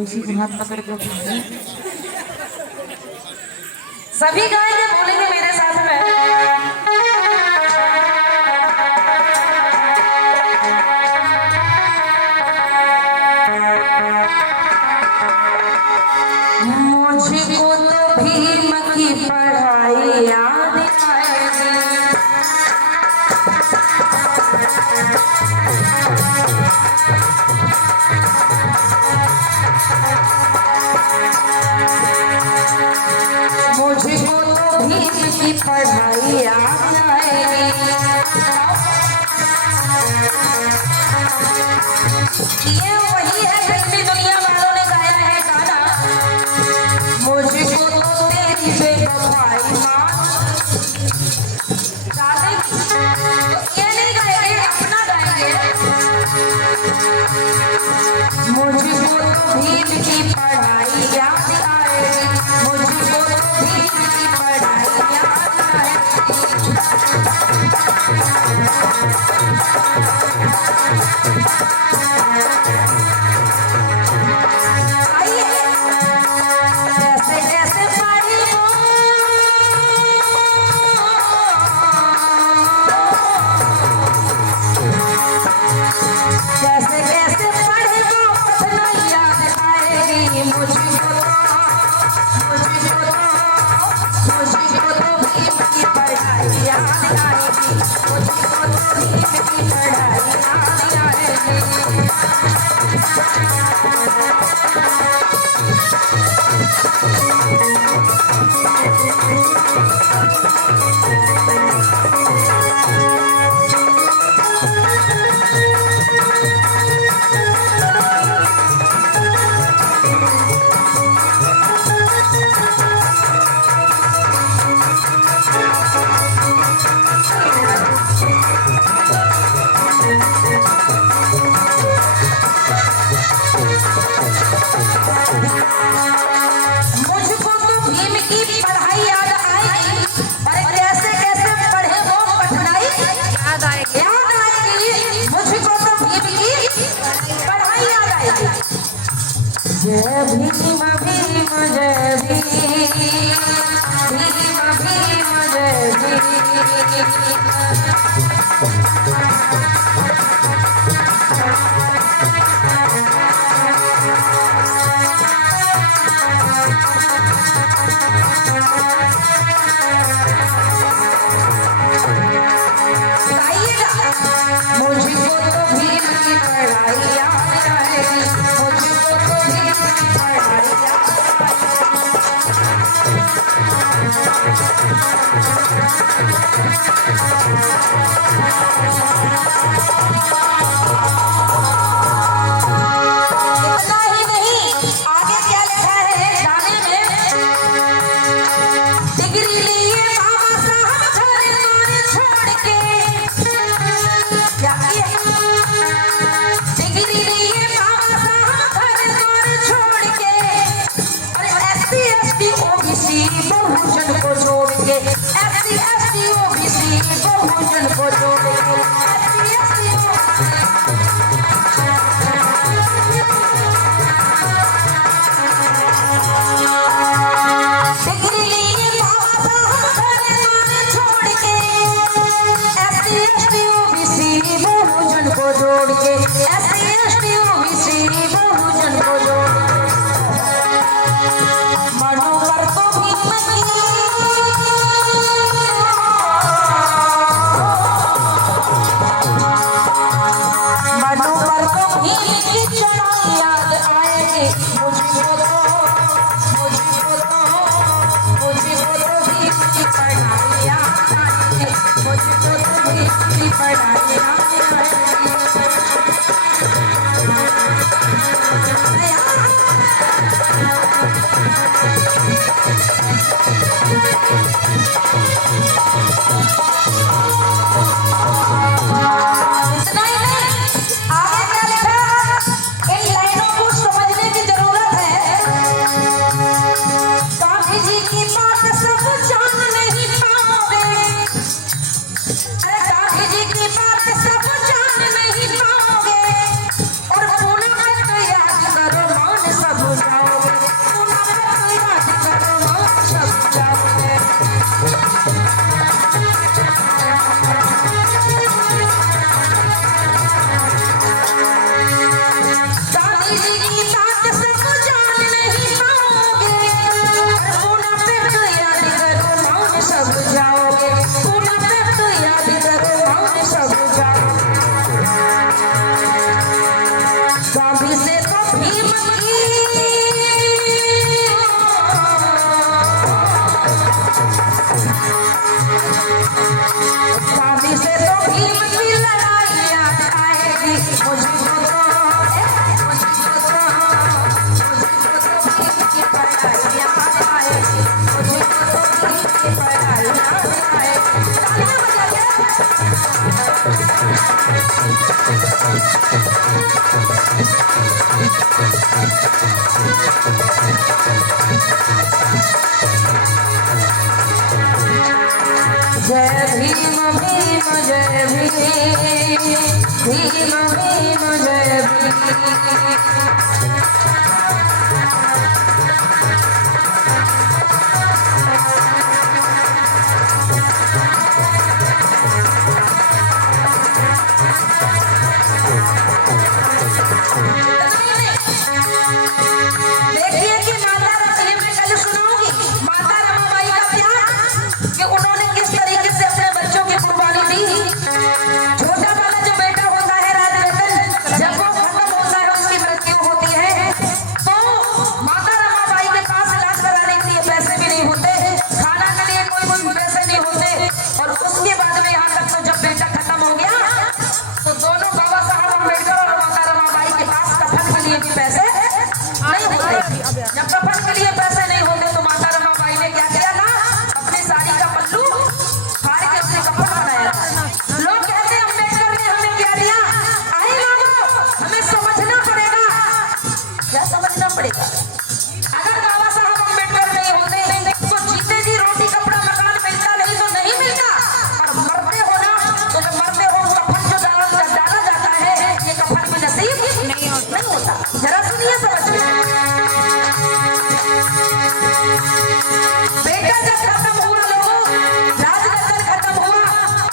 ऋषि हाथ पकड़ के सभी गाएंगे, बोलेंगे मेरे साथ में। मुझको तो भीम की पढ़ाई याद आएगी, मुझको तो भीम की पढ़ाई याद आएगी। ये वही है फिल्मी दुनिया वालों ने गाया है गाना, मुझको तो तेरी बेवफाई डालेगी। ये नहीं गाएंगे, अपना गाएंगे। मुझको तो भीम की पढ़ाई याद आएगी, मुझको तो भीम की पढ़ाई याद आएगी। मुझको तो भीम की पढ़ाई याद आएगी, और कैसे कैसे पढ़े वो पढ़ाई याद आएगी। मुझको तो भीम की पढ़ाई याद आएगी। जय भीम भीम जय भीम, भीम भीम जय भीम। मुझको तो भीम की पढ़ाई याद आएगी, मुझको तो भीम की पढ़ाई याद इतना ही नहीं, आगे क्या लिखा है गाने में, डिग्री लिए बाबा साहब घर द्वार छोड़ के, डिग्री लिए बाबा साहब घर द्वार छोड़ के, और SC ST OBC बहुजन को जोड़ के, SC ST OBC बहुजन को जोड़ के, SC ST डिग्री लिए बाबा साहब घर द्वार छोड़ के, SC ST OBC बहुजन को जोड़ के, SC ST OBC बहुजन को जोड़ के, मनो पर तो भीम की गांधी जी की बात सब जान नहीं पाओगे, अरे गांधी जी की बात सब जान नहीं पाओगे, और पूना पे तो याद करो मान सब जाओगे, पूना पे तो याद करो मान सब जाओगे। गांधी जी की बात सब जान नहीं पाओगे, पूना पे तो याद करो मान सब जाओगे, पूना पे तो याद करो मान सब जाओगे। गांधी से तो भीम की गांधी से तो भीम की लड़ाई याद आएगी, मुझको तो भीम की पढ़ाई याद आएगी, मुझको तो भीम की पढ़ाई याद आएगी। तालियां बजाइए। जय भीम भीम जय भीम, भीम भीम जय भीम। देखिए कि माता रमनी में कल सुनाऊंगी माता रमाबाई का प्यार, कि उन्होंने किस तरीके से अपने बच्चों की कुर्बानी दी। छोटा वाला जो बेटा होता है राजरतन, जब वो खत्म होता है, उसकी मृत्यु होती है, तो माता रमाबाई के पास इलाज कराने के लिए पैसे भी नहीं होते, खाना के लिए कोई पैसे नहीं होते, और उसके बाद में यहाँ तक तो जब बेटा खत्म हो गया तो दोनों बाबा साहब अम्बेडकर और माता रमाबाई के पास कफन के लिए भी पैसे नहीं होते। जब कफन के लिए पैसे नहीं होते तो माता रमाबाई ने क्या किया था, अपनी साड़ी का पल्लू फाड़ के उसने कफन बनाया। लोग कहते हैं अम्बेडकर ने हमें क्या दिया। आई लोगों, हमें समझना पड़ेगा। क्या समझना पड़ेगा? अगर बाबा साहब अम्बेडकर नहीं होते तो जीते जी रोटी कपड़ा मकान मिलता, नहीं तो नहीं मिलता। और मरते हो ना, तो जब मरते हो कफन जो डाला जाता है, ये कफन में नसीब नहीं होता। जरा सुनिए समझ में। बेटा जब खत्म हुआ, लोगों राजरतन खत्म हुआ,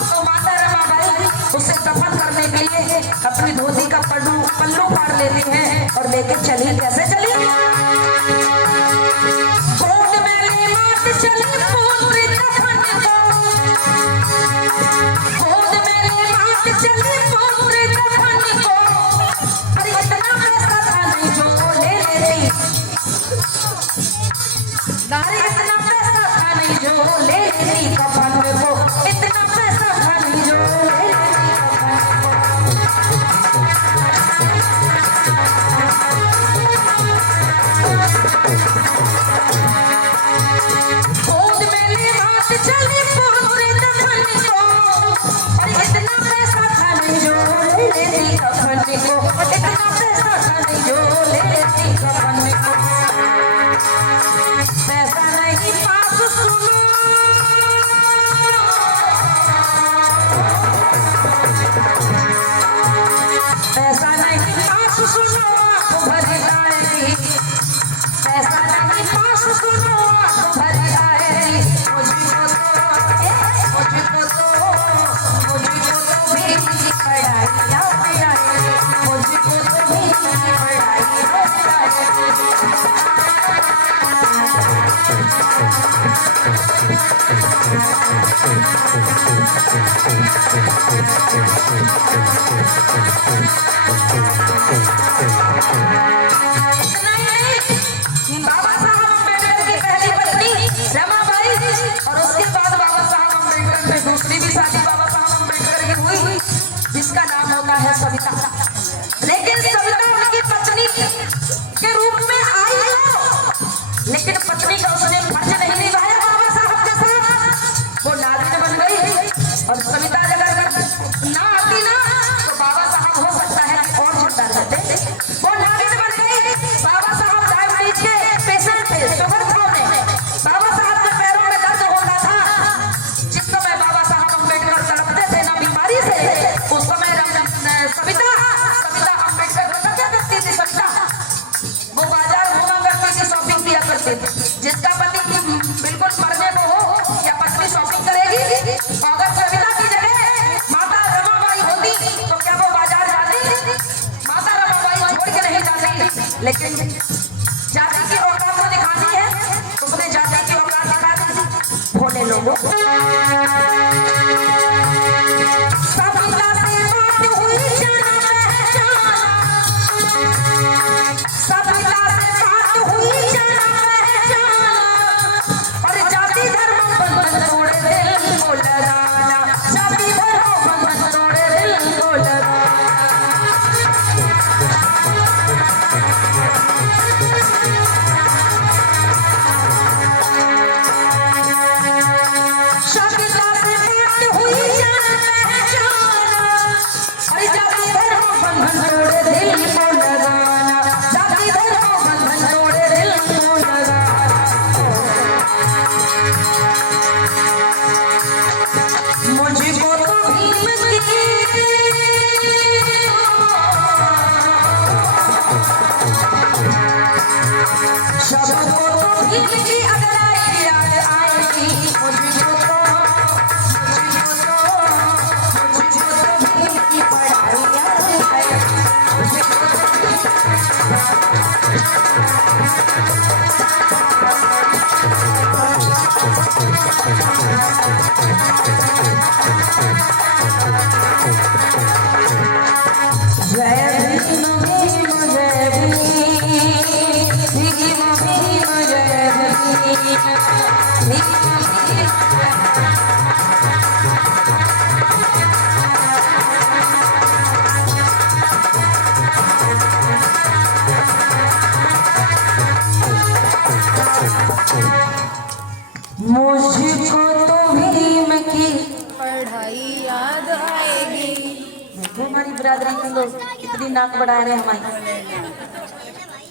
तो माता रमाबाई उसे दफन करने के लिए अपनी धोती का पल्लू फाड़ लेती हैं और लेके चली। कैसे चली? गोद में ले मात चली पूरी दफन को, गोद में ले मात चली पूरी दफन को, अरे इतना पैसा था नहीं जो ले लेती, अरे इतना पैसा था नहीं जो ले लेती कफन को, इतना पैसा था नहीं जो ले लेती कफन को। गोद में ले मात चली पूरी दफन को, अरे इतना पैसा था नहीं जो ले लेती कफन को, इतना पैसा था नहीं जो ले लेती कफन को। पैसा नहीं पास सुनो, पैसा नहीं पास सुनो आंख भर आएगी, पैसा नहीं पास सुनो आंख भर आएगी। मुझको तो भीम की पढ़ाई याद आएगी, मुझको तो भीम की पढ़ाई याद आएगी। बाबा साहब अम्बेडकर की पहली पत्नी रमाबाई, और उसके बाद बाबा साहब अम्बेडकर में दूसरी भी शादी बाबा साहब अम्बेडकर की हुई, जिसका नाम होता है सविता। लेकिन सविता उनकी पत्नी के रूप में आई हो, लेकिन पत्नी का उसने फर्ज नहीं निभाया बाबा साहब के साथ, वो नागिन बन गई। और सविता अगर ना आती ना, तो बाबा साहब हो सकता है और जिंदा रहते। वो नागिन बन गई। बाबा साहब डायबिटीज के पेशेंट थे, शुगर था उन्हें। सकते थे। जिसका पति बिल्कुल पर्दे में हो या पत्नी शॉपिंग करेगी, अगर सविता की जगह माता रमाबाई होती तो क्या वो बाजार जाती? माता रमाबाई छोड़ के नहीं जाती, लेकिन जाति की औकात को दिखानी है, उसने जाति की औकात दिखा दी। भोले लोगों सविता से बात हुई जाना पहचाना, सविता से बात हुई जाना पहचाना, और जाति धर्म बंधन तोड़े दिल को लगाना, जाति धर्म बंधन तोड़े दिल को लगाना। सविता से बात हुई जाना पहचाना, और जाति धर्म बंधन तोड़े दिल को लगाना, जाति धर्म बंधन तोड़े दिल को लगाना। मुझको तो भीम की सबको तो भीम की अगराई याद आएगी, मुझको तो भीम की पढ़ाई याद आएगी, मुझको तो जय भीम भीम जय भीम, भीम भीम जय भीम, भीम भीम मुझको तो भीम की पढ़ाई याद आएगी। देखो हमारी बिरादरी के लोग कितनी नाक बढ़ा रहे हैं हमारी।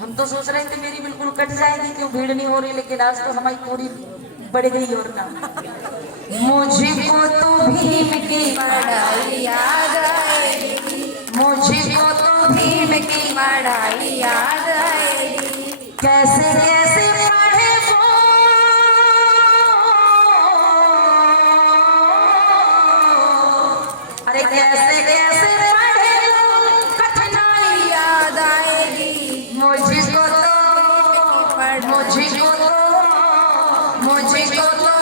हम तो सोच रहे थे मेरी बिल्कुल कट जाएगी, क्यों भीड़ नहीं हो रही, लेकिन आज तो हमारी पूरी बढ़ गई और ना। मुझको तो भीम की पढ़ाई याद आएगी, मुझको तो भीम की पढ़ाई याद आएगी। कैसे कैसे पढ़े वो, अरे कैसे कैसे पढ़े वो, कठिनाई याद आएगी, मुझको तो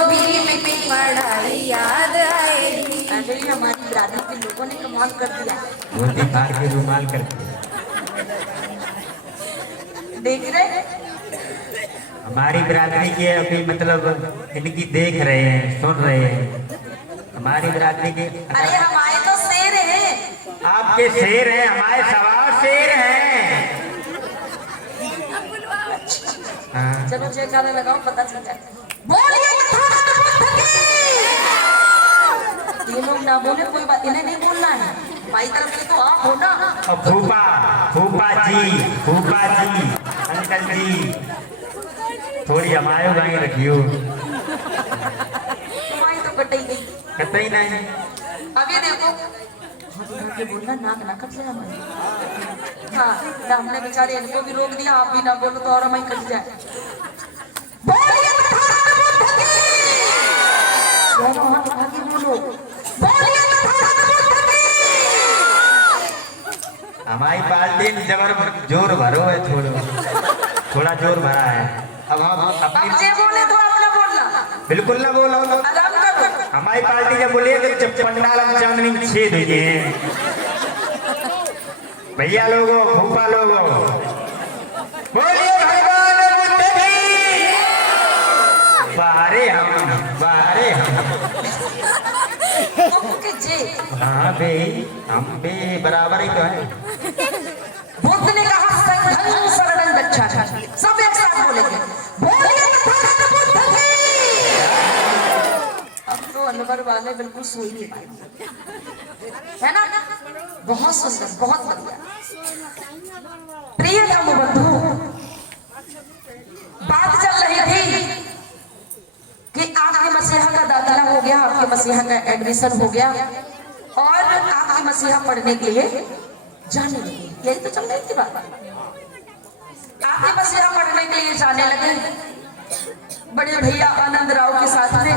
भीम की पढ़ाई याद आएगी। अरे हमारी बिरादरी के लोगों ने कमाल कर दिया। धोती फाड़ के रुमाल करके देख रहे हमारी बिरादरी के अभी मतलब इनकी देख रहे हैं, सुन रहे हैं। हमारी बिरादरी के अरे हमारे तो शेर हैं। आपके शेर हैं, हमारे सवार शेर हैं। हाँ। चलो जयकारा लगाओ, पता चल जाए। बोलिए तथागत बुद्ध की। ये लोग ना बोले कोई बात, इन्हें नहीं बोलना है, भाई तरफ से तो आप हो ना। और फूफा फूफा जी अंकल जी थोड़ी हमारे गाई रखियो। तुम्हारी तो कटई गई। कतई नहीं। अब ये देखो, के बोलना नाक ना कट जाए हमारी। हाँ ना, हमने बेचारे इनको भी रोक दिया, आप भी ना बोलो तो और हमारी कट जाए। बोलिए तथागत बुद्ध की। चलो हाथ उठा के बोलो, बोलिए तथागत बुद्ध की। हमारी पार्टी में जबर जोर भरो है, थोड़ा जोर भरा है। अब हम अब अपनी जे बोले तो आपने बोलना, बिल्कुल ना बोलो। आराम कर। हमारी पार्टी जब बोलिए तो जब पंडाल हम चांदनी में छेद हुए हैं। भैया लोगों, फूफा लोगों, बोलिए भगवान बुद्ध की। बाहरे हम के जे हाँ बे, हम बे बराबर ही तो है। बुद्ध ने कहा संघं शरणं गच्छामि। सब एक साथ बोलेंगे, बोलिए तथागत बुद्ध की। अब तो अनवर वाले बिल्कुल सोई नहीं पाए, है ना? बहुत सुंदर, बहुत बढ़िया। प्रियतम बंधु, बात चल रही थी कि आपके मसीहा का दाखिला हो गया, आपके मसीहा का एडमिशन हो गया और आपके मसीहा पढ़ने के लिए जाने लगे। यही तो चल रही थी बात। आपके मसीहा पढ़ने के लिए जाने लगे बड़े भैया आनंद राव के साथ में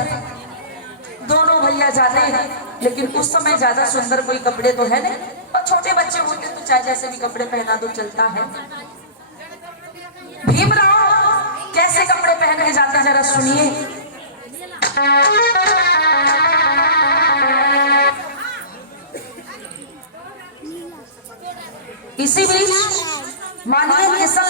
दोनों भैया जाते हैं, लेकिन उस समय ज्यादा सुंदर कोई कपड़े तो है नहीं, और छोटे बच्चे होते तो चाहे जैसे भी कपड़े पहना दो चलता है। भीमराव कैसे कपड़े पहन के जाते जरा सुनिए। इसी बीच माननीय किशन